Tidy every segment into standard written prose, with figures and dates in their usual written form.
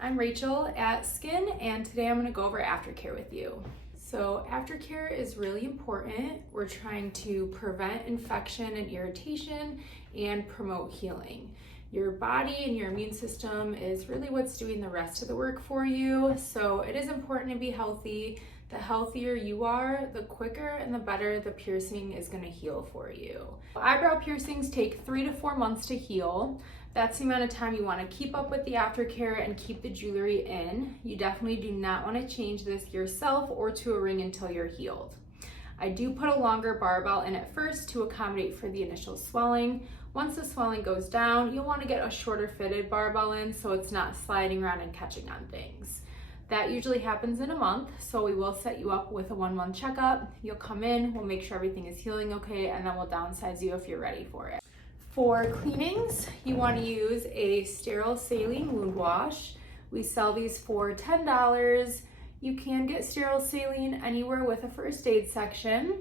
I'm Rachel at Skin, and today I'm going to go over Aftercare with you. So Aftercare is really important. We're trying to prevent infection and irritation and promote healing. Your body and your immune system is really what's doing the rest of the work for you. So it is important to be healthy. The healthier you are, the quicker and the better the piercing is going to heal for you. Eyebrow piercings take 3 to 4 months to heal. That's the amount of time you want to keep up with the aftercare and keep the jewelry in. You definitely do not want to change this yourself or to a ring until you're healed. I do put a longer barbell in at first to accommodate for the initial swelling. Once the swelling goes down, you'll want to get a shorter fitted barbell in so it's not sliding around and catching on things. That usually happens in a month, so we will set you up with a 1-month checkup. You'll come in, we'll make sure everything is healing okay, and then we'll downsize you if you're ready for it. For cleanings, you want to use a sterile saline wound wash. We sell these for $10. You can get sterile saline anywhere with a first aid section.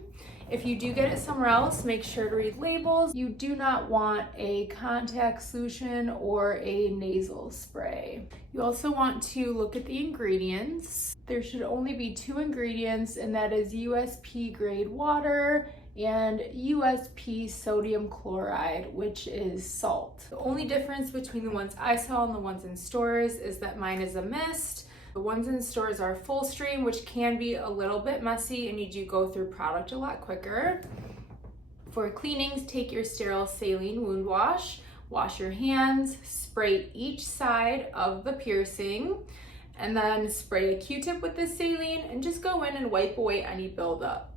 If you do get it somewhere else, make sure to read labels. You do not want a contact solution or a nasal spray. You also want to look at the ingredients. There should only be 2 ingredients, and that is USP grade water and USP sodium chloride, which is salt. The only difference between the ones I sell and the ones in stores is that mine is a mist. The ones in stores are full stream, which can be a little bit messy and you do go through product a lot quicker. For cleanings, take your sterile saline wound wash, wash your hands, spray each side of the piercing, and then spray a Q-tip with the saline and just go in and wipe away any buildup.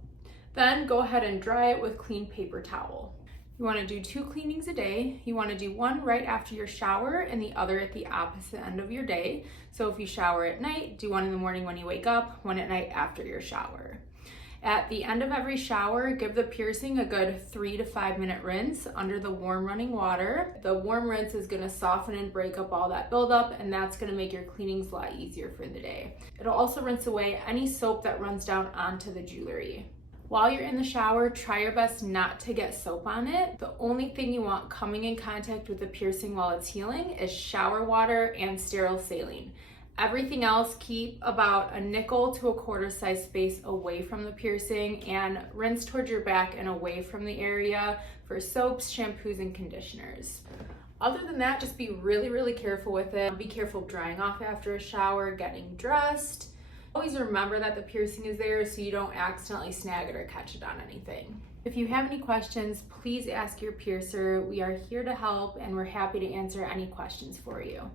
Then go ahead and dry it with clean paper towel. You want to do 2 cleanings a day. You want to do one right after your shower and the other at the opposite end of your day. So if you shower at night, do one in the morning when you wake up, one at night after your shower. At the end of every shower, give the piercing a good 3 to 5 minute rinse under the warm running water. The warm rinse is going to soften and break up all that buildup, and that's going to make your cleanings a lot easier for the day. It'll also rinse away any soap that runs down onto the jewelry. While you're in the shower, try your best not to get soap on it. The only thing you want coming in contact with the piercing while it's healing is shower water and sterile saline. Everything else, keep about a nickel to a quarter size space away from the piercing and rinse towards your back and away from the area for soaps, shampoos, and conditioners. Other than that, just be really careful with it. Be careful drying off after a shower, getting dressed. Always remember that the piercing is there so you don't accidentally snag it or catch it on anything. If you have any questions, please ask your piercer. We are here to help and we're happy to answer any questions for you.